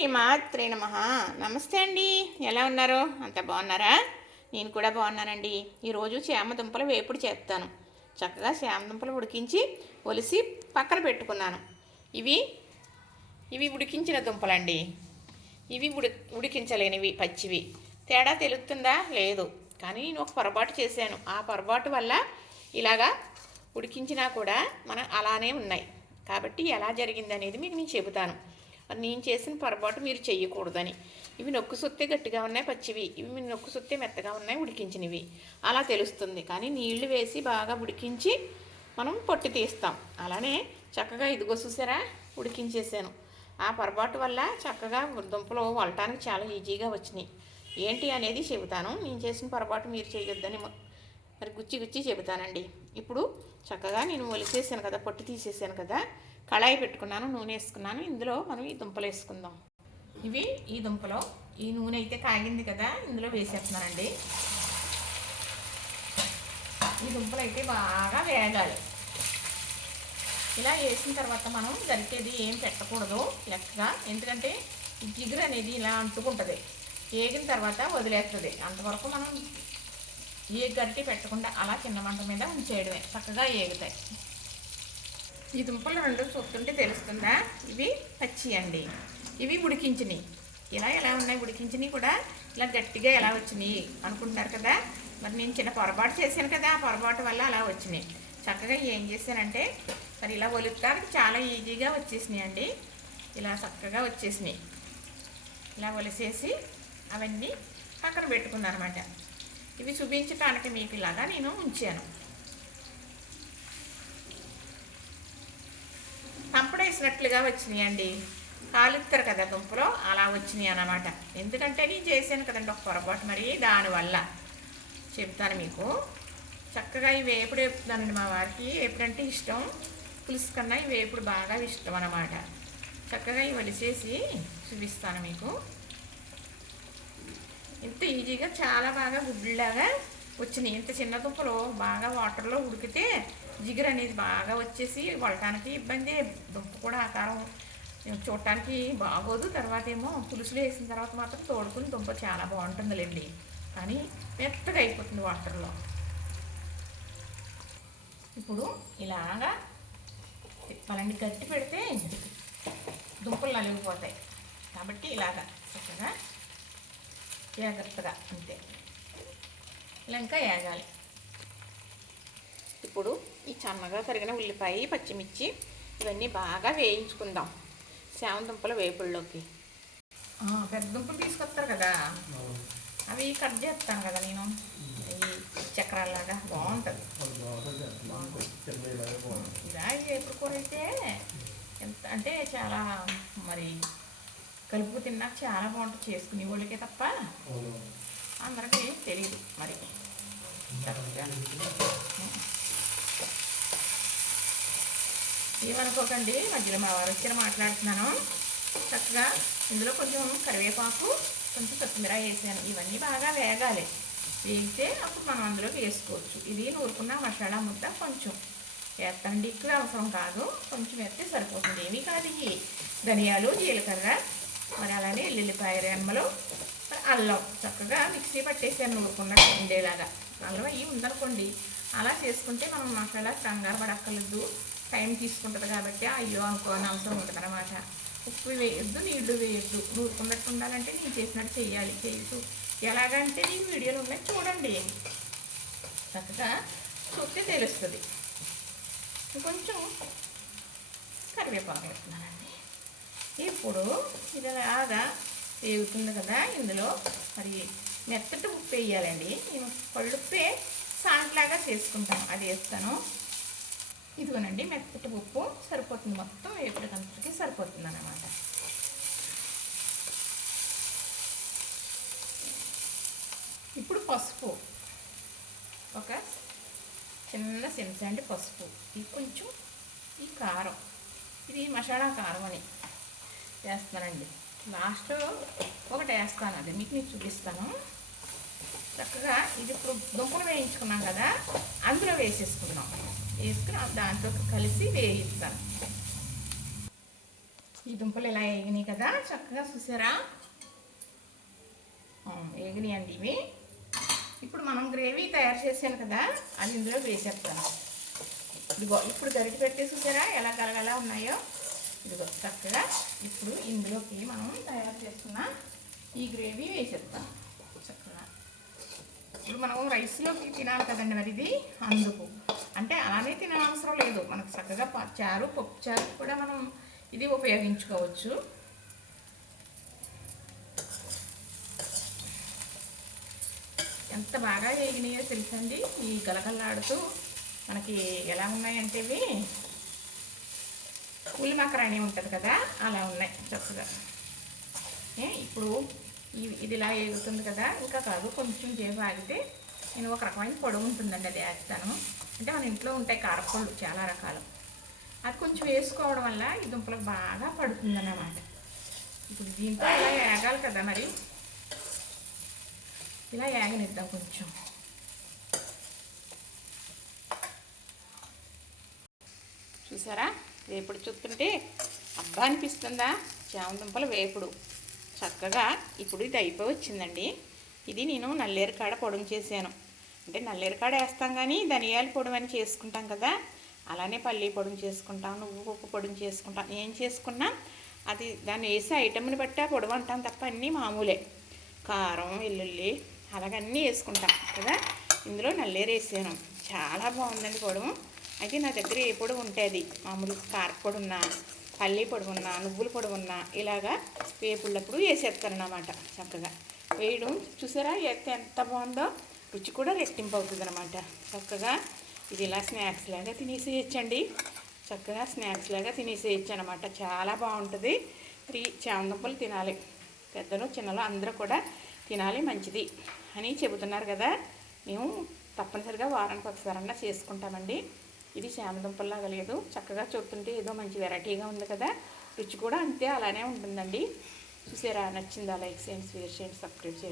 శ్రీమాత్రే నమ. నమస్తే అండి. ఎలా ఉన్నారు? అంత బాగున్నారా? నేను కూడా బాగున్నానండి. ఈరోజు చేమ దుంపలు వేపుడు చేస్తాను. చక్కగా చేమ దుంపలు ఉడికించి ఒలిసి పక్కన పెట్టుకున్నాను. ఇవి ఇవి ఉడికించిన దుంపలండి. ఇవి ఉడి ఉడికించలేనివి పచ్చివి. తేడా తెలుస్తుందా? లేదు. కానీ నేను ఒక పొరపాటు చేశాను. ఆ పొరపాటు వల్ల ఇలాగా ఉడికించినా కూడా మన అలానే ఉన్నాయి. కాబట్టి ఎలా జరిగింది అనేది మీకు నేను చెబుతాను. మరి నేను చేసిన పొరపాటు మీరు చేయకూడదని ఇవి నొక్కు సొత్తే గట్టిగా ఉన్నాయి పచ్చివి. ఇవి నొక్కు సొత్తే మెత్తగా ఉన్నాయి ఉడికించినవి. అలా తెలుస్తుంది. కానీ నీళ్ళు వేసి బాగా ఉడికించి మనం పొట్టి తీస్తాం. అలానే చక్కగా ఇదిగో చూసారా? ఉడికించేసాను. ఆ పొరపాటు వల్ల చక్కగా దుంపలు వలటానికి చాలా ఈజీగా వచ్చినాయి. ఏంటి అనేది చెబుతాను. నేను చేసిన పొరపాటు మీరు చేయొద్దని మరి గుచ్చి గుచ్చి చెబుతానండి. ఇప్పుడు చక్కగా నేను ఒలిసేసాను కదా పొట్టి తీసేసాను కదా కళాయి పెట్టుకున్నాను నూనె వేసుకున్నాను. ఇందులో మనం ఈ దుంపలు వేసుకుందాం. ఇవి ఈ దుంపలో ఈ నూనె అయితే కాగింది కదా ఇందులో వేసేస్తున్నానండి. ఈ దుంపలు అయితే బాగా వేగాలి. ఇలా వేసిన తర్వాత మనం గరిటేది ఏం పెట్టకూడదు లెక్కగా ఎందుకంటే జిగురు అనేది ఇలా అంటుకుంటుంది. వేగిన తర్వాత వదిలేస్తుంది. అంతవరకు మనం ఏ గరిటె పెట్టకుండా అలా చిన్న మంట మీద ఉంచేయడమే. చక్కగా ఏగుతాయి. ఈ దుంపలు రెండు చూస్తుంటే తెలుస్తుందా? ఇవి పచ్చి అండి. ఇవి ఉడికించినవి ఇలా ఎలా ఉన్నాయి? ఉడికించినవి కూడా ఇలా గట్టిగా ఎలా వచ్చినాయి అనుకుంటున్నారు కదా? మరి నేను చిన్న పొరపాటు చేశాను కదా ఆ పొరపాటు వల్ల అలా వచ్చినాయి. చక్కగా ఏం చేశానంటే మరి ఇలా ఒలుపుతానికి చాలా ఈజీగా వచ్చేసినాయి అండి. ఇలా చక్కగా వచ్చేసినాయి. ఇలా ఒలిసేసి అవన్నీ పక్కన పెట్టుకున్నాను అనమాట ఇవి చూపించటానికి మీకు ఇలాగా నేను ఉంచాను. పంపడేసినట్లుగా వచ్చినాయి అండి కాలుస్తారు కదా దుంపలో అలా వచ్చినాయి అన్నమాట. ఎందుకంటే నేను చేశాను కదండి ఒక పొరపాటు మరి దానివల్ల. చెప్తాను మీకు. చక్కగా ఇవి వేపుడు వేపుతానండి మా వారికి. ఎప్పుడంటే ఇష్టం. పులుసు కన్నా ఇవి వేపుడు బాగా ఇష్టం అన్నమాట. చక్కగా ఇవి వలిసేసి చూపిస్తాను మీకు. ఈజీగా చాలా బాగా గుడ్లాగా వచ్చినాయి. ఇంత చిన్న దుంపలు బాగా వాటర్లో ఉడికితే జిగురు అనేది బాగా వచ్చేసి వడటానికి ఇబ్బంది. దుంప కూడా ఆకారం చూడటానికి బాగోదు. తర్వాత ఏమో పులుసులు వేసిన తర్వాత మాత్రం తోడుకుని దుంప చాలా బాగుంటుందిలేండి. కానీ మెత్తగా అయిపోతుంది వాటర్లో. ఇప్పుడు ఇలాగా తిప్పాలండి గట్టి పెడితే దుంపలు నలిగిపోతాయి. కాబట్టి ఇలాగా చక్కగా జాగ్రత్తగా అంతే ఇలా ఇంకా వేగాలి ఇప్పుడు ఈ సన్నగా తరిగిన ఉల్లిపాయ పచ్చిమిర్చి ఇవన్నీ బాగా వేయించుకుందాం. దుంపల వేపుల్లోకి. ఆ, పెద్ద దుంపలు తీసుకొస్తారు కదా. అవి కట్ చేస్తాను కదా నేను. ఈ చక్రాలాగా బాగుంటుంది. ఇలా వేపుడు కూర అయితే ఎంత అంటే చాలా మరి కలుపు తిన్నాక చాలా బాగుంటుంది చేసుకునే వాళ్ళకే తప్ప అందరికీ తెలియదు మరి. ఏమనుకోకండి మధ్యలో మా వారు వచ్చిన మాట్లాడుతున్నాను. చక్కగా ఇందులో కొంచెం కరివేపాకు కొంచెం కొత్తిమీర వేసాను. ఇవన్నీ బాగా వేగాలి. వేగితే అప్పుడు మనం అందులోకి వేసుకోవచ్చు. ఇది నూరుకున్న మసాలా ముద్ద కొంచెం. వేస్తానండి ఎక్కువ అవసరం కాదు. కొంచెం వేస్తే సరిపోతుంది. ఏమీ కాదు ఇవి ధనియాలు జీలకర్ర మరి అలానే ఎల్లుల్లిపాయ రెమ్మలు మరి అల్లం చక్కగా మిక్సీ పట్టేసాను నూరుకున్నట్టు ఉండేలాగా. అల్లం అవి ఉందనుకోండి అలా చేసుకుంటే మనం మసాలా కంగారు పడక్కర్లేదు. టైం తీసుకుంటుంది కాబట్టి అయ్యో అనుకోని అవసరం ఉంటుంది అనమాట ఉప్పు వేయొద్దు నీళ్ళు వేయొద్దు. నూరుకున్నట్టు ఉండాలంటే నేను చేసినట్టు చేయాలి చేయదు ఎలాగంటే నేను వీడియోలో ఉన్నాయి చూడండి. చక్కగా చూస్తే తెలుస్తుంది. కొంచెం కరివేపాకు వేస్తున్నానండి. ఇప్పుడు ఇది వేగుతుంది కదా ఇందులో. మరి మెత్తటి ఉప్పు వేయాలండి. నేను పళ్ళుప్పే సాంట్లాగా చేసుకుంటాను. అది వేస్తాను. ఇదిగోనండి మెత్తటి ఉప్పు సరిపోతుంది. మొత్తం వేపటికంతకి సరిపోతుంది అన్నమాట ఇప్పుడు పసుపు. ఒక చిన్న సెన్స్ అంటే పసుపు. ఇది కొంచెం ఈ కారం. ఇది మసాలా కారం అని. వేస్తానండి లాస్ట్ ఒకటి వేస్తాను. అది మీకు నేను చూపిస్తాను. చక్కగా ఇది ఇప్పుడు దుంపలు వేయించుకున్నాం కదా అందులో వేసేసుకున్నాం వేసుకుని దాంతో కలిసి వేయిస్తాను. ఈ దుంపలు ఇలా వేగినాయి కదా చక్కగా చూసారా? వేగినాయి అండి ఇవి. ఇప్పుడు మనం గ్రేవీ తయారు చేసాను కదా అది ఇందులో వేసేస్తాను. ఇదిగో ఇప్పుడు గరిటి పెట్టి చూసారా ఎలా కలగలా ఉన్నాయో? ఇదిగో చక్కగా ఇప్పుడు ఇందులోకి మనం తయారు చేసుకున్న ఈ గ్రేవీ వేసేస్తాం చక్కగా. ఇప్పుడు మనం రైస్లోకి తినాలి కదండి మరి ఇది? అందుకు. అంటే అలానే తినవసరం లేదు. మనకు చక్కగా చారు పప్పు చారు కూడా మనం ఇది ఉపయోగించుకోవచ్చు. ఎంత బాగా వేగినాయో తెలుసండి? ఈ గలగల్లాడుతూ మనకి ఎలా ఉన్నాయంటే ఇవి? ఉల్లి మకరాణి ఉంటుంది కదా అలా ఉన్నాయి చక్కగా. ఏ, ఇప్పుడు ఇది ఇలా ఎగుతుంది కదా ఇంకా కాదు కొంచెం సేపు ఆగితే నేను ఒక రకమైన పొడవు ఉంటుందండి అది వేస్తాను. అంటే మన ఇంట్లో ఉంటాయి కారపళ్ళు చాలా రకాలు. అది కొంచెం వేసుకోవడం వల్ల ఈ దుంపలకు బాగా పడుతుందన్నమాట. ఇప్పుడు దీంతో ఇలా ఏగాలి కదా మరి. ఇలా ఏగనిద్దాం కొంచెం. చూసారా? వేపుడు చూస్తుంటే అబ్బా అనిపిస్తుందా? చామదుంపల వేపుడు. చక్కగా ఇప్పుడు ఇది అయిపోయి వచ్చిందండి ఇది నేను నల్లేరు కాడ పొడుము చేశాను. అంటే నల్లేరు కాడ వేస్తాం కానీ ధనియాల పొడుము అని చేసుకుంటాం కదా? అలానే పల్లి పొడుము చేసుకుంటాం నువ్వు ఉప్పు పొడుము చేసుకుంటాం. ఏం చేసుకున్నా అది దాన్ని వేసే ఐటమ్ని బట్టి ఆ పొడవు అంటాం తప్ప అన్నీ మామూలే. కారం వెల్లుల్లి అలాగన్నీ వేసుకుంటాం కదా? ఇందులో నల్లేరు వేసాను. చాలా బాగుందండి పొడవు అయితే నా దగ్గర ఏ పొడి ఉంటుంది? మామూలు కారపొడి ఉన్నా పల్లి పొడి ఉన్నా నువ్వుల పొడి ఉన్నా ఇలాగా వేపుళ్ళప్పుడు వేసేస్తానన్నమాట చక్కగా. వేయడం చూసారా వేస్తే ఎంత బాగుందో? రుచి కూడా రెట్టింపు అవుతుంది అనమాట చక్కగా ఇది ఇలా స్నాక్స్ లాగా తినేసేయచ్చండి. చక్కగా స్నాక్స్ లాగా తినేసేయచ్చు అనమాట చాలా బాగుంటుంది. త్రీ చామదుంపలు తినాలి. పెద్దలు చిన్నలు అందరూ కూడా తినాలి మంచిది అని చెబుతున్నారు కదా. మేము తప్పనిసరిగా వారానికి ఒకసారన్నా చేసుకుంటామండి. ఇది శామదుంపల్లాగా లేదు. చక్కగా చూస్తుంటే ఏదో మంచి వెరైటీగా ఉంది కదా. రుచి కూడా అంతే అలానే ఉంటుందండి. చూసారా? నచ్చిందా? లైక్ చేయండి షేర్ చేయండి సబ్స్క్రైబ్ చేయండి.